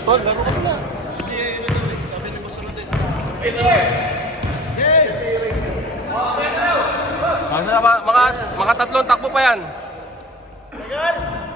Tol, laro ka na. Mga tatlong takbo pa yan.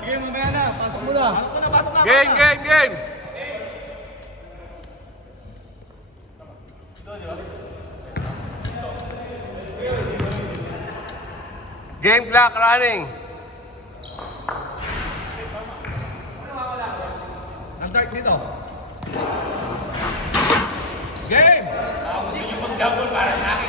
Sige, mamaya na. Pasok mo na. Game, game, game. Game clock running. Ang dark dito. Game! Sige, mag-double para sa akin.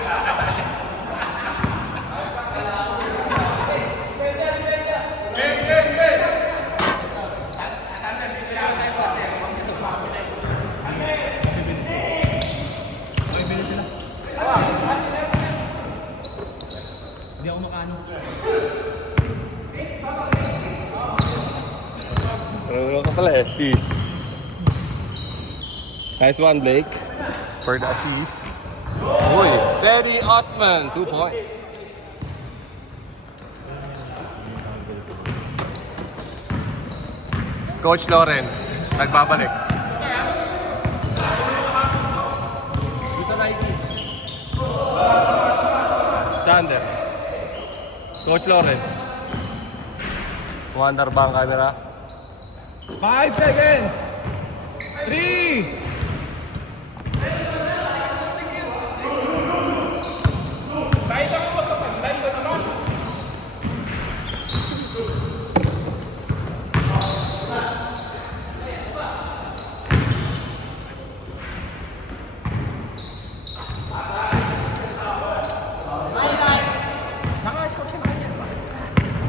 Hindi ako makaano. Ano ka pala eh? Peace. Nice one, Blake. For the assist. Uy, Cedi Osman, 2 points. Coach Lawrence, nagbabalik. Sander. Coach Lawrence. Wonder ba ang camera? 5 seconds. 3.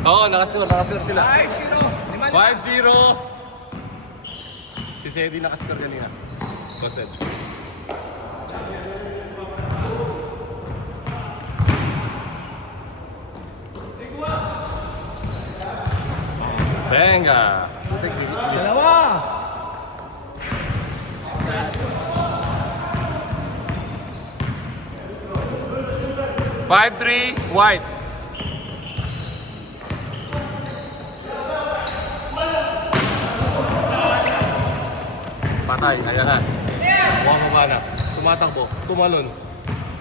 Oo, nakascore sila. 5-0. 5-0. Si Cedi nakascore kanina. Kosed. Venga. Dalawa. Five, 3, white. Patay, ayan na. Huwag mo ba na? Tumatakbo, tumalon.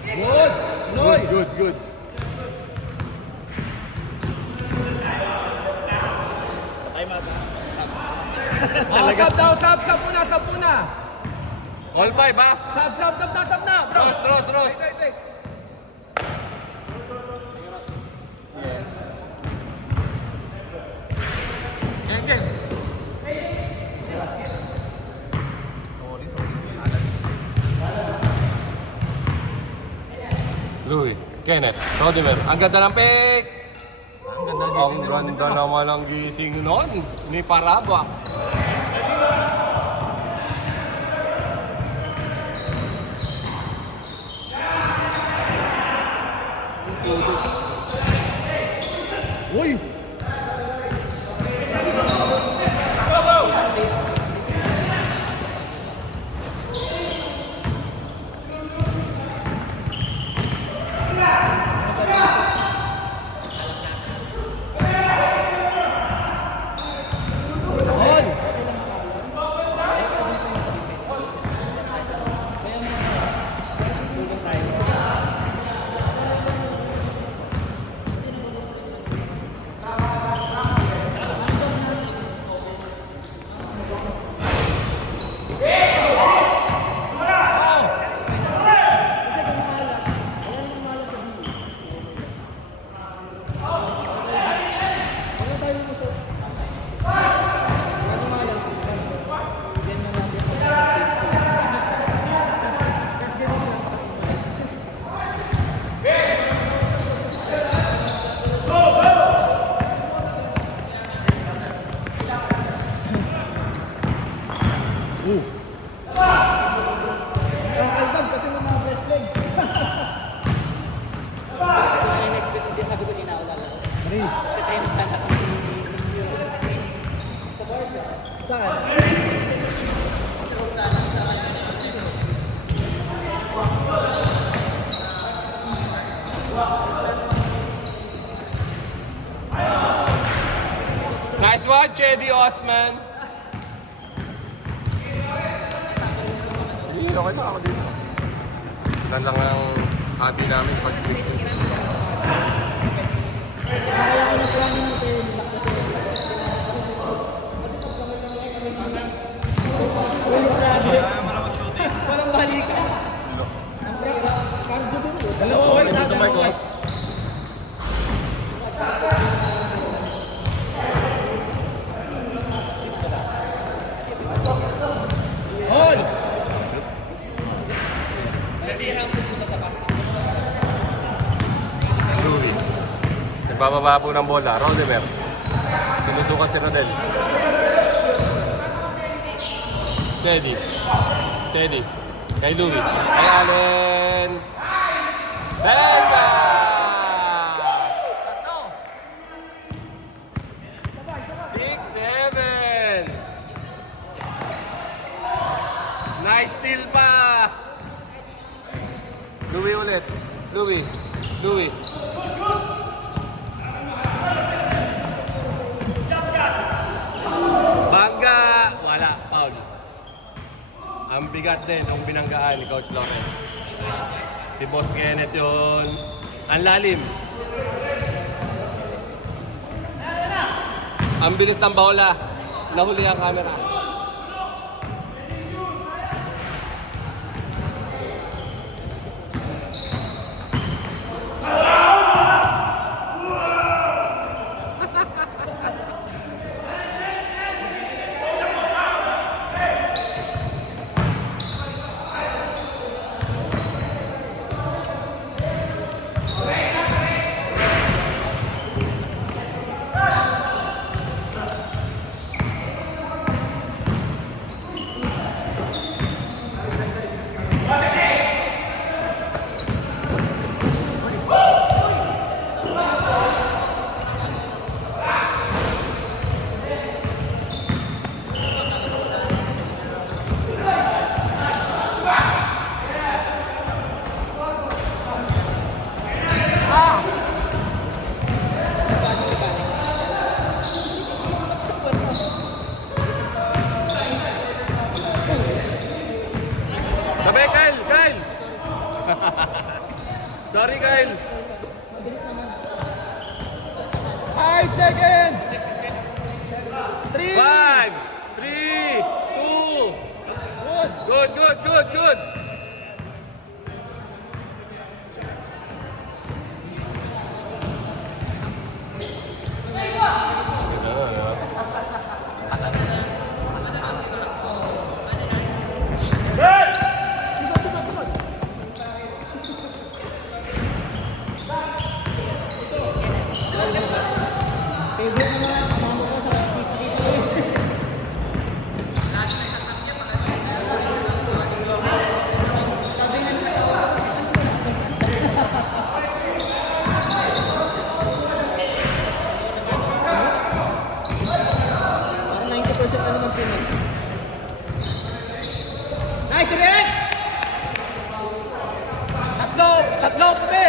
Good. Noy. Good. Stop muna. All five, ha? Stop na, bro. Ross. Wait. Game. Louis, Kenneth, Rodimer. Ang ganda ng pick! Ang ganda naman ang gising nun ni Paragua. Uy. Nakakaldam kasi ng mga wrestling. Saan? Nice one, Cedi Osman. okay lang ako dito. Yan lang ang hobby namin pag Walang balikan. Dalawa ko na dalawa. Hol! Louie. Nagbababa po ng bola. Rodimer. Sinusukat si Rodel. Sedi. Sedi. Kay Louie. Kay Allen. Venga! 6-7. Nice steal pa! Louie ulit. Louie. Louie. Bangga! Wala. Foul. Ang bigat din ang binanggaan ni Coach Lawrence. Si Boss Kenneth yun. Ang lalim. Ang bilis ng bola. Nahuli ang camera. Sabi, Kyle! Kyle! Sorry, Kyle! 5 seconds! 3! 5, 3, 2. Good, good, good, good. Nice, Rick! Tatlo! Tatlo, puti!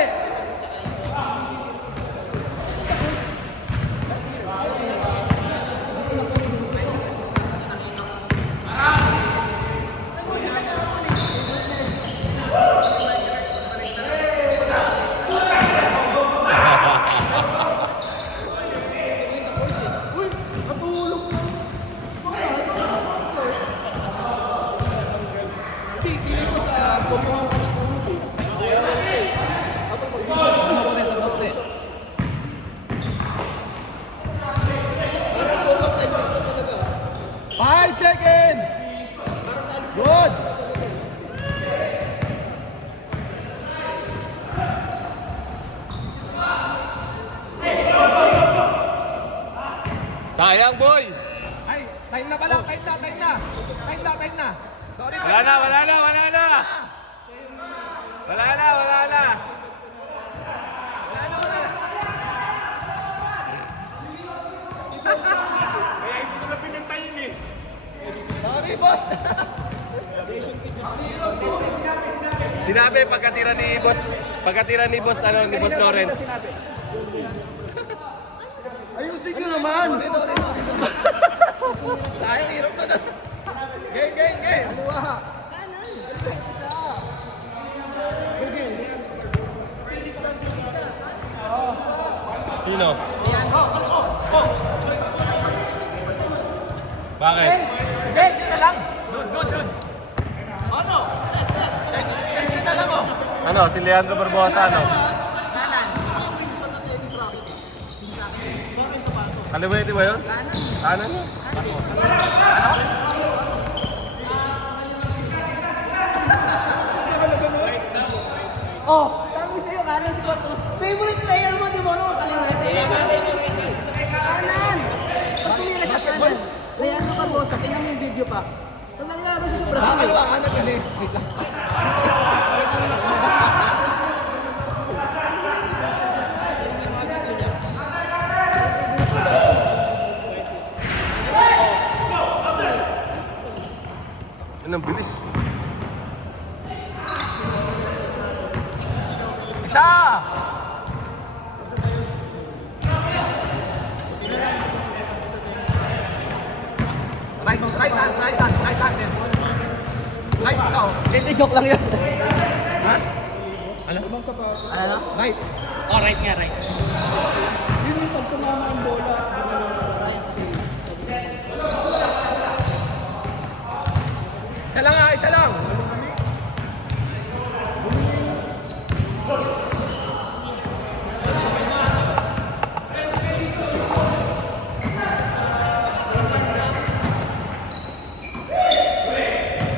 Good! Sayang, boy! Ay, time na pala, time na, time na. Time na, time na. Sorry, Wala na, wala na, wala na! Wala na, wala na! Sorry, boss. Sinabi pagkatira ni boss Lawrence. Ayusin nyo naman. Sayang, hirap na. Game, game, game. Sino? Bakit? Hey, ito lang. Ito lang oh. Ano, si Leandro Barbosa, ano? Kalimutin ba yun? Kanan yun. Oh, tama sa'yo, kanan si Patos. Favorite player mo, di mo, no? Kaliwete. Kanan! Pag tumira siya kanan, Leandro Barbosa, tingnan mo yung video pa. Pag nangyari siya sa Brazil, Kakaliwa, kanan yan eh. Wait lang. Yan ang bilis. Isa! Right hand din. Right, ikaw. hindi, joke lang yun. Ha? Ano na? Right. Oh, right nga, right. Isa lang ha, isa lang.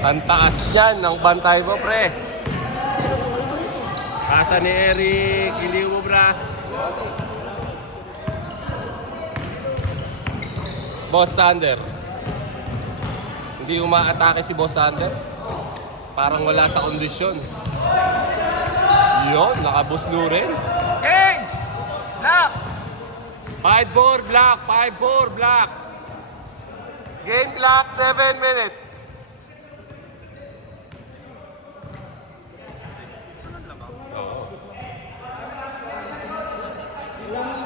Ang taas niyan ng bantay mo, pre. Kasa ni Eric, hindi mo, bra. Boss Sander. Hindi umaatake si Boss Sander. Parang wala sa kondisyon. Yun, nakabuslo rin. Change! Lock! 5-4 black, 5-4 black. Game clock, 7 minutes. Oo.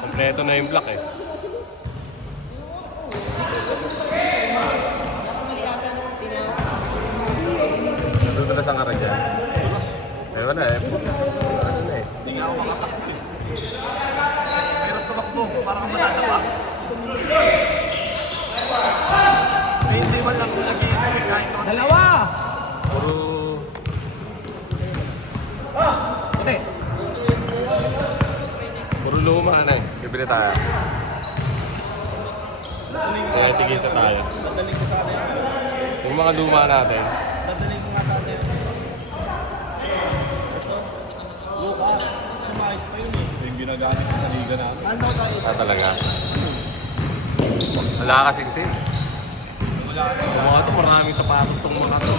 Kompleto na yung black eh. Nadudulas ang karag yan. Eh wala eh. Ano na eh. Hindi nga ako makatakbo eh. Mahirap tumakbo, parang kang matadapa. Hindi man lang nag-i-speak kahit konti. Dalawa! Puro... Okay. Puro luma na. Bibili tayo. Kaya tigisa tayo. Dadaling ko sana yung Yung mga luma natin. Dadaling ko nga sana yung ito. Luka, sumayos pa yun eh. Yung ginagamit ko sa liga namin. Ano tayo? Talaga. Wala kasing sale. Yung mga ito, maraming sapatos itong mga ito.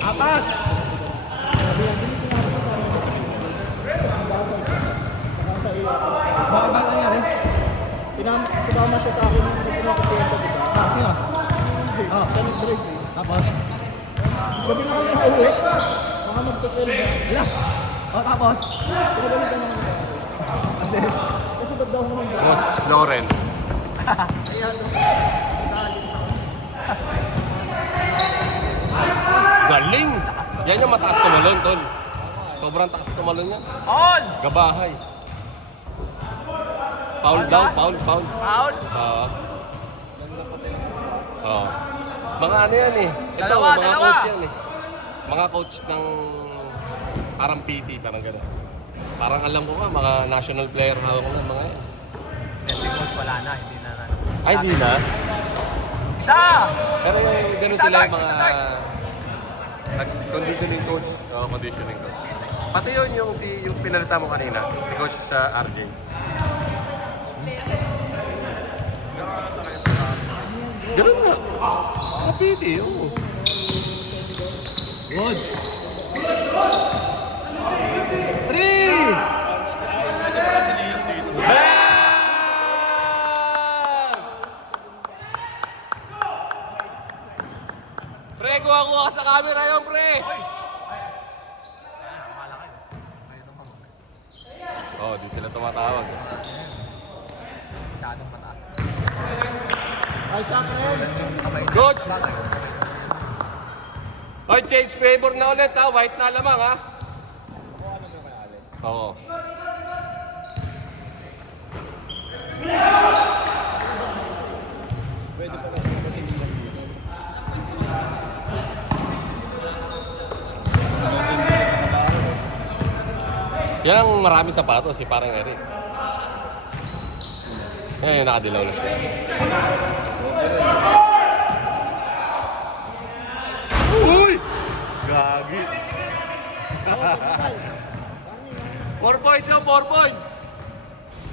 Apat! Bakit ba nangyari? Sumama siya sa akin nung kumakumpiyansa, di ba? Ah, sino? Oh, Siya nag-break eh. tapos? Gabi na kami nauwi. Baka mag-12 na. Wala. Oh, tapos? Pero ganito naman ba? Hindi. Kasi ba't daw naman ba? Boss Lawrence. Ayan, Galing! Yan yung mataas tumalon, tol. Sobrang taas tumalon yan. On! Gabahay. Foul daw, foul. Foul? Oo. Mga ano yan eh. Ito, Dalawa, mga dalawa. coach yan eh. Mga coach ng parang PT, parang gano'n. Parang alam ko nga, mga national player na ako nga, mga yan. Si coach wala na, hindi na. Ay, di na. Isa! Pero gano'n Isa sila lang, yung mga isa lang. conditioning coach. Oo, conditioning coach. Pati yun yung pinalita mo kanina, si coach sa RJ. Ganun nga. Kapiti, oo. Good. 3! Pre, kuha-kuha ka sa camera yun, pre! Oh, di sila tumatawag. Masyadong mataas. ay siya ka rin. Coach! Hoy, change favor na ulit ha. White na lamang ha. Oo. Pwede pa rin ako kasi Liam dito. Yan ang marami sa pato, si parang Eric. Eh, nakadilaw na siya. Uy! Gagi. 4 points yun, 4 points!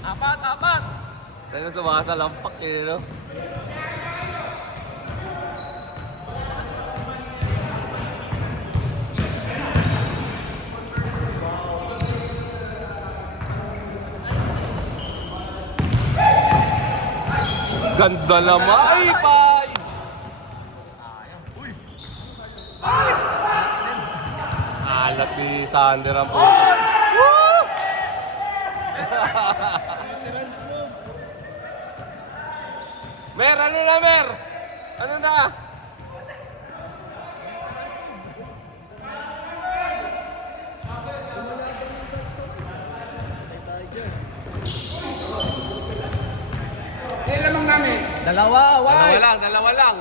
Apat, apat. Tayo sumasalampak eh, no? Ganda naman! Ay, pay! Alat ni Sander ang puto. Veterans mo. Mer, ano na, Mer? Ano na? Dalawa, white. Dalawa lang.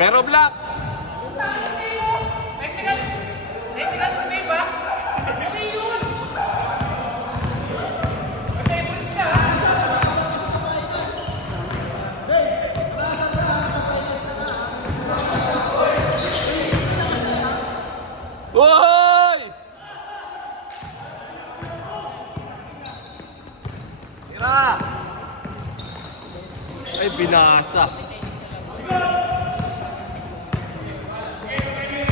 Pero black. Hoy! Tira! Ay, binasa.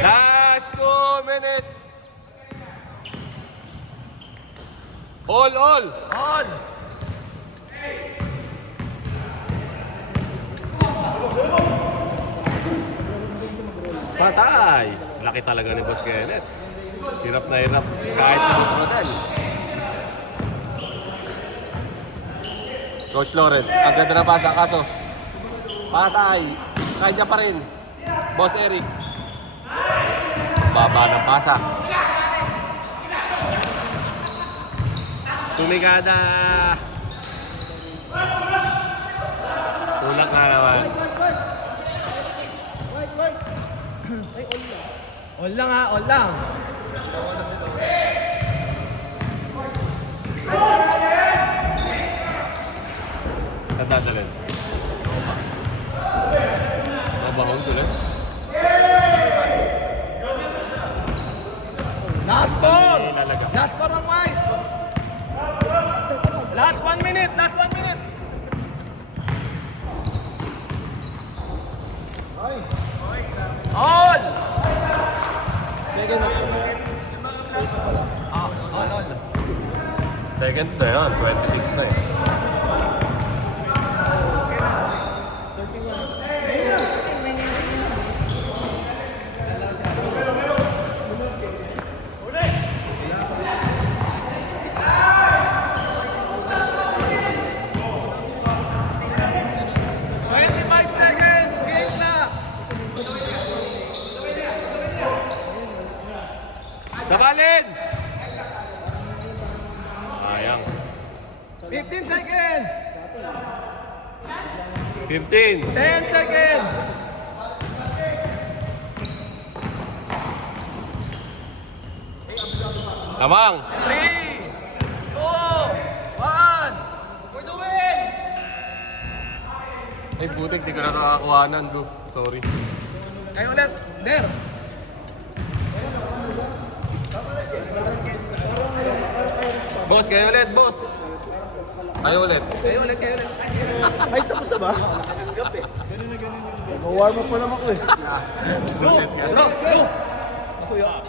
Last 2 minutes. All. On. Patay! Laki talaga ni Boss Kenneth. Hirap na hirap kahit sa Boss Rodel. Coach Lawrence, ang ganda na pasa. Kaso, patay. Kanya pa rin. Boss Eric. Baba ng pasa. Tumigada. Tulak na naman. On lang ha, on lang. Nadadalhin. Mabahong tuloy. Last four. Ilalaga. Last four ang white. Last 1 minute, last 1 minute. On. Second at the Face pa lang. On. Second na yun, 26 na eh. Sabalin! Sayang. 15 seconds. 15. 10 seconds. Lamang. 3, 2, 1. For the win. Ay putik, di ko na nakakuhanan, bro. Sorry. Kayo ulit. Der. Boss, kayo ulit, boss. Kayo ulit. Kayo ulit, kayo ulit. Ay, tapos na ba? Mag-warm up pa lang ako eh. Ulit yan. Bro, go. Ako yun.